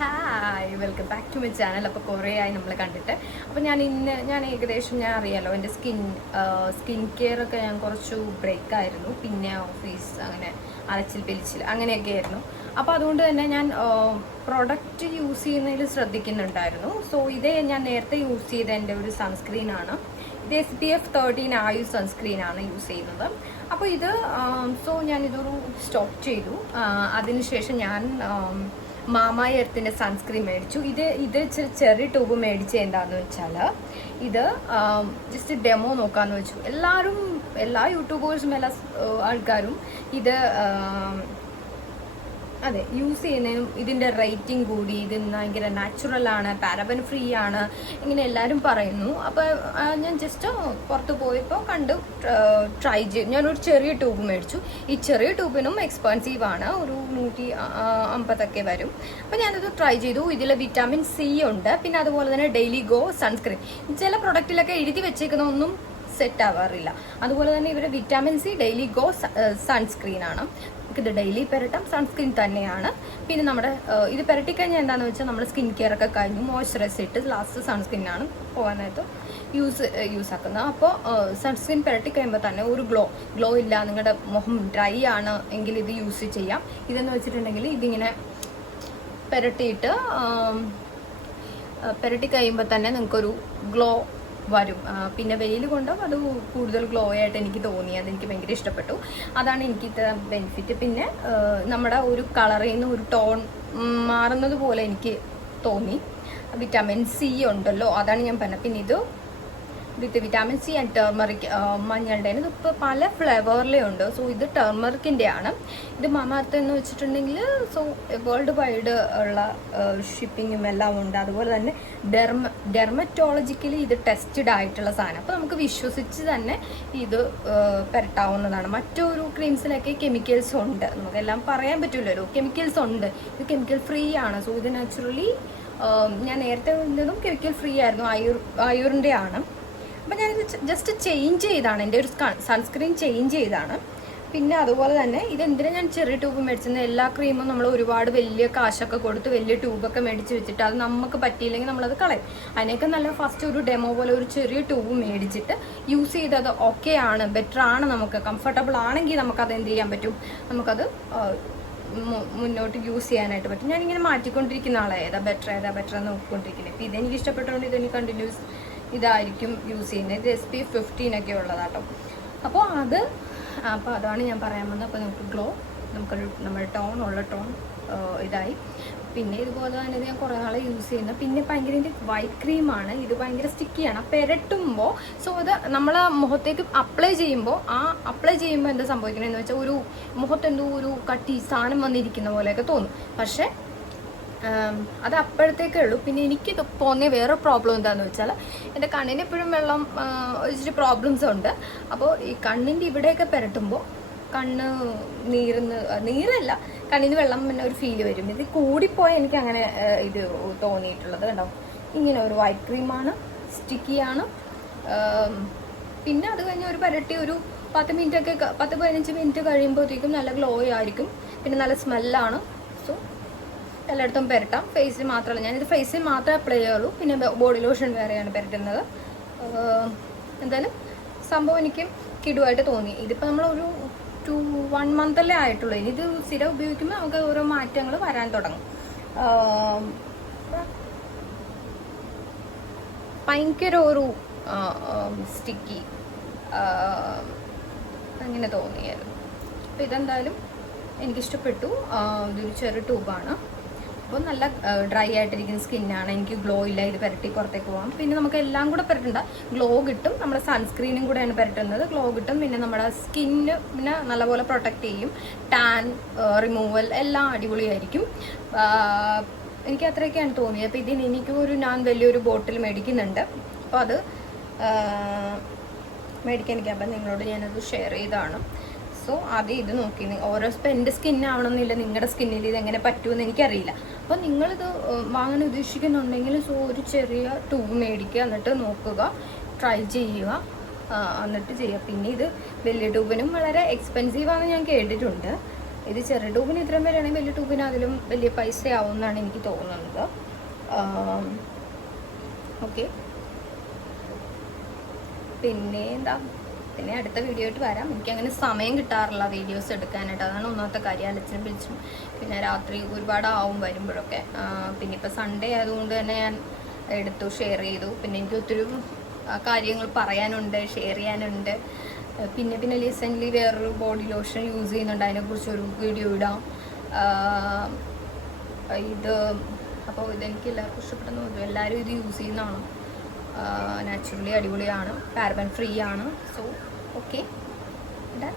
Hi welcome back to my channel. അപ്പോൾ കുറേ ആയി നമ്മൾ കണ്ടിട്ട്. അപ്പോൾ ഞാൻ ഏകദേശം ഞാൻ അറിയാലോ എൻ്റെ സ്കിൻ കെയർ ഒക്കെ ഞാൻ കുറച്ചു ബ്രേക്ക് ആയിരുന്നു. പിന്നെ ഓഫീസ് അങ്ങനെ അലച്ചിൽ പിലിച്ചിൽ അങ്ങനെയൊക്കെ ആയിരുന്നു. അപ്പോൾ അതുകൊണ്ട് തന്നെ ഞാൻ പ്രൊഡക്റ്റ് യൂസ് ചെയ്യുന്നതിൽ ശ്രദ്ധിക്കുന്നുണ്ടായിരുന്നു. സോ ഇതേ ഞാൻ നേരത്തെ യൂസ് ചെയ്ത എൻ്റെ ഒരു സൺസ്ക്രീനാണ്. ഇത് SPF 13 ആയുസ് സൺസ്ക്രീനാണ് യൂസ് ചെയ്യുന്നത്. അപ്പോൾ ഇത് ഞാനിതൊരു സ്റ്റോപ്പ് ചെയ്തു. അതിനുശേഷം ഞാൻ മാമ എർത്തിൻ്റെ സൺസ്ക്രീൻ മേടിച്ചു. ഇത് ചെറിയ ട്യൂബ് മേടിച്ച എന്താണെന്ന് വെച്ചാൽ ഇത് ജസ്റ്റ് ഡെമോ നോക്കാമെന്ന് വെച്ചു. എല്ലാ യൂട്യൂബേഴ്സും എല്ലാ ആൾക്കാരും ഇത് അതെ യൂസ് ചെയ്യുന്നതിനും ഇതിൻ്റെ റേറ്റിംഗ് കൂടി, ഇത് ഭയങ്കര നാച്ചുറലാണ്, പാരബൻ ഫ്രീ ആണ്, ഇങ്ങനെ എല്ലാവരും പറയുന്നു. അപ്പോൾ ഞാൻ ജസ്റ്റ് പുറത്ത് പോയപ്പോൾ കണ്ട് ട്രൈ ചെയ്തു. ഞാനൊരു ചെറിയ ട്യൂബ് മേടിച്ചു. ഈ ചെറിയ ട്യൂബിനും എക്സ്പെൻസീവ് ആണ്, ഒരു 150 വരും. അപ്പോൾ ഞാനത് ട്രൈ ചെയ്തു. ഇതിൽ വിറ്റാമിൻ C ഉണ്ട്. പിന്നെ അതുപോലെ തന്നെ ഡെയിലി ഗോ സൺസ്ക്രീൻ. ചില പ്രൊഡക്റ്റിലൊക്കെ എഴുതി വെച്ചേക്കുന്ന ഒന്നും സെറ്റ് ആവാറില്ല. അതുപോലെ തന്നെ ഇവരുടെ vitamin C daily go sunscreen ആണ്. ഇത് ഡെയിലി പെരട്ടാം, സൺസ്ക്രീൻ തന്നെയാണ്. പിന്നെ നമ്മുടെ ഇത് പെരട്ടിക്കഴിഞ്ഞാൽ എന്താണെന്ന് വെച്ചാൽ നമ്മൾ സ്കിൻ കെയർ ഒക്കെ കഴിഞ്ഞു മോയ്സ്ചറൈസ് ഇട്ട് ലാസ്റ്റ് സൺസ്ക്രീനാണ് പോകാനായിട്ട് യൂസ് ആക്കുന്നത്. അപ്പോൾ സൺസ്ക്രീൻ പെരട്ടി കഴിയുമ്പോൾ തന്നെ ഒരു ഗ്ലോ ഇല്ല, നിങ്ങളുടെ മുഖം ഡ്രൈ ആണ് എങ്കിൽ ഇത് യൂസ് ചെയ്യാം. ഇതെന്ന് വെച്ചിട്ടുണ്ടെങ്കിൽ ഇതിങ്ങനെ പെരട്ടി കഴിയുമ്പോൾ തന്നെ നിങ്ങൾക്കൊരു ഗ്ലോ വരും. പിന്നെ വെയിൽ കൊണ്ട് അത് കൂടുതൽ ഗ്ലോ ആയിട്ട് എനിക്ക് തോന്നി. അതെനിക്ക് ഭയങ്കര ഇഷ്ടപ്പെട്ടു. അതാണ് എനിക്ക് ഇത്ര ബെനിഫിറ്റ്. പിന്നെ നമ്മുടെ ഒരു കളറിൽ നിന്ന് ഒരു ടോൺ മാറുന്നത് പോലെ എനിക്ക് തോന്നി. വിറ്റാമിൻ C ഉണ്ടല്ലോ, അതാണ് ഞാൻ പറഞ്ഞത്. പിന്നെ ഇത് with vitamin C and turmeric മഞ്ഞളുടെ ഇതിപ്പോൾ പല ഫ്ലേവറിലേ ഉണ്ട്. സോ ഇത് ടേർമറിക്കിൻ്റെ ആണ്. ഇത് മാമാർത്ത് എന്ന് വെച്ചിട്ടുണ്ടെങ്കിൽ വേൾഡ് വൈഡ് ഉള്ള ഷിപ്പിങ്ങും എല്ലാം ഉണ്ട്. അതുപോലെ തന്നെ ഡെർമറ്റോളജിക്കലി ഇത് ടെസ്റ്റഡ് ആയിട്ടുള്ള സാധനം. അപ്പോൾ നമുക്ക് വിശ്വസിച്ച് തന്നെ ഇത് പെരട്ടാവുന്നതാണ്. മറ്റൊരു ക്രീംസിലൊക്കെ കെമിക്കൽസ് ഉണ്ട്, നമുക്കെല്ലാം പറയാൻ പറ്റില്ലല്ലോ. കെമിക്കൽസ് ഉണ്ട്, ഇത് കെമിക്കൽ ഫ്രീ ആണ്. സോ ഇത് നാച്ചുറലി ഞാൻ നേരത്തെ വന്നതും കെമിക്കൽ ഫ്രീ ആയിരുന്നു, ആയുറിൻ്റെ ആണ്. അപ്പം ഞാനിത് ജസ്റ്റ് ചേഞ്ച് ചെയ്താണ്, എൻ്റെ ഒരു സൺസ്ക്രീൻ ചേഞ്ച് ചെയ്താണ്. പിന്നെ അതുപോലെ തന്നെ ഇതെന്തിനാണ് ഞാൻ ചെറിയ ട്യൂബ് മേടിച്ചത്? എല്ലാ ക്രീമും നമ്മൾ ഒരുപാട് വലിയ കാശൊക്കെ കൊടുത്ത് വലിയ ട്യൂബൊക്കെ മേടിച്ച് വെച്ചിട്ട് അത് നമുക്ക് പറ്റിയില്ലെങ്കിൽ നമ്മളത് കളയും. അതിനൊക്കെ നല്ല ഫസ്റ്റ് ഒരു ഡെമോ പോലെ ഒരു ചെറിയ ട്യൂബ് മേടിച്ചിട്ട് യൂസ് ചെയ്തത് ഓക്കെ ആണ്, ബെറ്റർ ആണ്, നമുക്ക് കംഫർട്ടബിൾ ആണെങ്കിൽ നമുക്കത് എന്ത് ചെയ്യാൻ പറ്റും, നമുക്കത് മുന്നോട്ട് യൂസ് ചെയ്യാനായിട്ട് പറ്റും. ഞാനിങ്ങനെ മാറ്റിക്കൊണ്ടിരിക്കുന്ന ആളെ ഏതാ ബെറ്റർ എന്ന് നോക്കിക്കൊണ്ടിരിക്കുന്നത്. ഇപ്പോൾ ഇതെനിക്ക് ഇഷ്ടപ്പെട്ടുകൊണ്ട് ഇതെനിക്ക് കണ്ടിന്യൂസ് ഇതായിരിക്കും യൂസ് ചെയ്യുന്നത്. ഇത് SPF 15 ഉള്ളതാട്ടോ. അപ്പോൾ അതാണ് ഞാൻ പറയാൻ വന്നത്. അപ്പോൾ നമുക്ക് നമ്മുടെ നമ്മുടെ ടോൺ ഇതായി. പിന്നെ ഇതുപോലെ തന്നെ ഇത് ഞാൻ കുറേ നാളെ യൂസ് ചെയ്യുന്നത്. പിന്നെ ഭയങ്കര ഇതിൻ്റെ വൈറ്റ് ക്രീമാണ്. ഇത് ഭയങ്കര സ്റ്റിക്കിയാണ്. പെരട്ടുമ്പോൾ അത് നമ്മൾ മുഖത്തേക്ക് അപ്ലൈ ചെയ്യുമ്പോൾ എന്താ സംഭവിക്കണമെന്ന് വെച്ചാൽ ഒരു മുഖത്തെന്തോ ഒരു കട്ടി സാധനം വന്നിരിക്കുന്ന പോലെയൊക്കെ തോന്നും. പക്ഷേ അത് അപ്പോഴത്തേക്കേ ഉള്ളൂ. പിന്നെ എനിക്ക് തോന്നിയ വേറെ പ്രോബ്ലം എന്താണെന്ന് വെച്ചാൽ എൻ്റെ കണ്ണിന് എപ്പോഴും വെള്ളം ഇച്ചിരി പ്രോബ്ലംസ് ഉണ്ട്. അപ്പോൾ ഈ കണ്ണിൻ്റെ ഇവിടെയൊക്കെ പെരട്ടുമ്പോൾ കണ്ണ് നീരല്ല, കണ്ണിന് വെള്ളം പിന്നെ ഒരു ഫീല് വരും. ഇത് കൂടിപ്പോയാൽ എനിക്ക് അങ്ങനെ ഇത് തോന്നിയിട്ടുള്ളത്. കണ്ടോ, ഇങ്ങനെ ഒരു വൈറ്റ് ക്രീമാണ്, സ്റ്റിക്കിയാണ്. പിന്നെ അത് കഴിഞ്ഞ് ഒരു പെരട്ടി ഒരു 10-15 മിനിറ്റ് കഴിയുമ്പോഴത്തേക്കും നല്ല ഗ്ലോ ആയിരിക്കും. പിന്നെ നല്ല സ്മെല്ലാണ്. സോ എല്ലായിടത്തും പെരട്ടാം. ഫേസിൽ മാത്രമല്ല, ഞാനിത് ഫേസിൽ മാത്രമേ അപ്ലൈ ചെയ്യുള്ളൂ. പിന്നെ ബോഡി ലോഷൻ വേറെയാണ് പെരട്ടുന്നത്. എന്തായാലും സംഭവം എനിക്ക് കിടുവായിട്ട് തോന്നി. ഇതിപ്പോൾ നമ്മളൊരു 1 മന്തല്ലേ ആയിട്ടുള്ളൂ. ഇനി ഇത് സ്ഥിരം ഉപയോഗിക്കുമ്പോൾ നമുക്ക് ഓരോ മാറ്റങ്ങൾ വരാൻ തുടങ്ങും. ഭയങ്കര ഒരു സ്റ്റിക്കി അങ്ങനെ തോന്നിയായിരുന്നു. അപ്പോൾ ഇതെന്തായാലും എനിക്കിഷ്ടപ്പെട്ടു. ഇതൊരു ചെറിയ ട്യൂബാണ്. അപ്പോൾ നല്ല ഡ്രൈ ആയിട്ടിരിക്കുന്ന സ്കിന്നാണ്. എനിക്ക് ഗ്ലോ ഇല്ല, ഇത് പെരട്ടി പുറത്തേക്ക് പോകാം. പിന്നെ നമുക്ക് എല്ലാം കൂടെ പെരട്ടണ്ട, ഗ്ലോ കിട്ടും. നമ്മുടെ സൺസ്ക്രീനും കൂടെയാണ് പെരട്ടുന്നത്, ഗ്ലോ കിട്ടും. പിന്നെ നമ്മുടെ സ്കിന്നിനെ നല്ലപോലെ പ്രൊട്ടക്റ്റ് ചെയ്യും. ടാൻ റിമൂവൽ എല്ലാം അടിപൊളിയായിരിക്കും. എനിക്ക് അത്രയൊക്കെയാണ് തോന്നിയത്. അപ്പോൾ ഇതിന് ഞാൻ വലിയൊരു ബോട്ടിൽ മേടിക്കുന്നുണ്ട്. അപ്പോൾ അത് മേടിക്കാൻ അപ്പം നിങ്ങളോട് ഞാനത് ഷെയർ ചെയ്തതാണ്. സോ ഇത് നോക്കി ഓരോ എൻ്റെ സ്കിന്നാവണമെന്നില്ല, നിങ്ങളുടെ സ്കിന്നിൽ ഇത് എങ്ങനെ പറ്റുമെന്ന് എനിക്കറിയില്ല. അപ്പോൾ നിങ്ങളിത് വാങ്ങാൻ ഉദ്ദേശിക്കുന്നുണ്ടെങ്കിൽ ഒരു ചെറിയ ട്യൂബ് മേടിക്കുക, എന്നിട്ട് നോക്കുക, ട്രൈ ചെയ്യുക, എന്നിട്ട് ചെയ്യുക. പിന്നെ ഇത് വലിയ ട്യൂബിനും വളരെ എക്സ്പെൻസീവാണെന്ന് ഞാൻ കേട്ടിട്ടുണ്ട്. ഇത് ചെറിയ ട്യൂബിന് ഇത്രയും വരികയാണെങ്കിൽ വലിയ ട്യൂബിന് അതിലും വലിയ പൈസ ആവും എന്നാണ് എനിക്ക് തോന്നുന്നത്. ഓക്കെ, പിന്നെ എന്താ, പിന്നെ അടുത്ത വീഡിയോ ആയിട്ട് വരാം. എനിക്കങ്ങനെ സമയം കിട്ടാറില്ല വീഡിയോസ് എടുക്കാനായിട്ട്, അതാണ് ഒന്നാമത്തെ കാര്യം. അലച്ചിനും പിടിച്ചും പിന്നെ രാത്രി ഒരുപാടാവും വരുമ്പോഴൊക്കെ. പിന്നെ ഇപ്പോൾ സൺഡേ ആയതുകൊണ്ട് തന്നെ ഞാൻ എടുത്തു, ഷെയർ ചെയ്തു. പിന്നെ എനിക്ക് ഒത്തിരി കാര്യങ്ങൾ പറയാനുണ്ട്, ഷെയർ ചെയ്യാനുണ്ട്. പിന്നെ റീസെൻ്റ്ലി വേറൊരു ബോഡി ലോഷൻ യൂസ് ചെയ്യുന്നുണ്ട്, അതിനെക്കുറിച്ചൊരു വീഡിയോ ഇടാം. ഇത് അപ്പോൾ ഇതെനിക്ക് എല്ലാവർക്കും ഇഷ്ടപ്പെട്ടെന്ന് തോന്നുന്നു. എല്ലാവരും ഇത് യൂസ് ചെയ്യുന്നതാണ്. നാച്ചുറലി അടിപൊളിയാണ്, പാരബൻ ഫ്രീ ആണ്. So okay, done.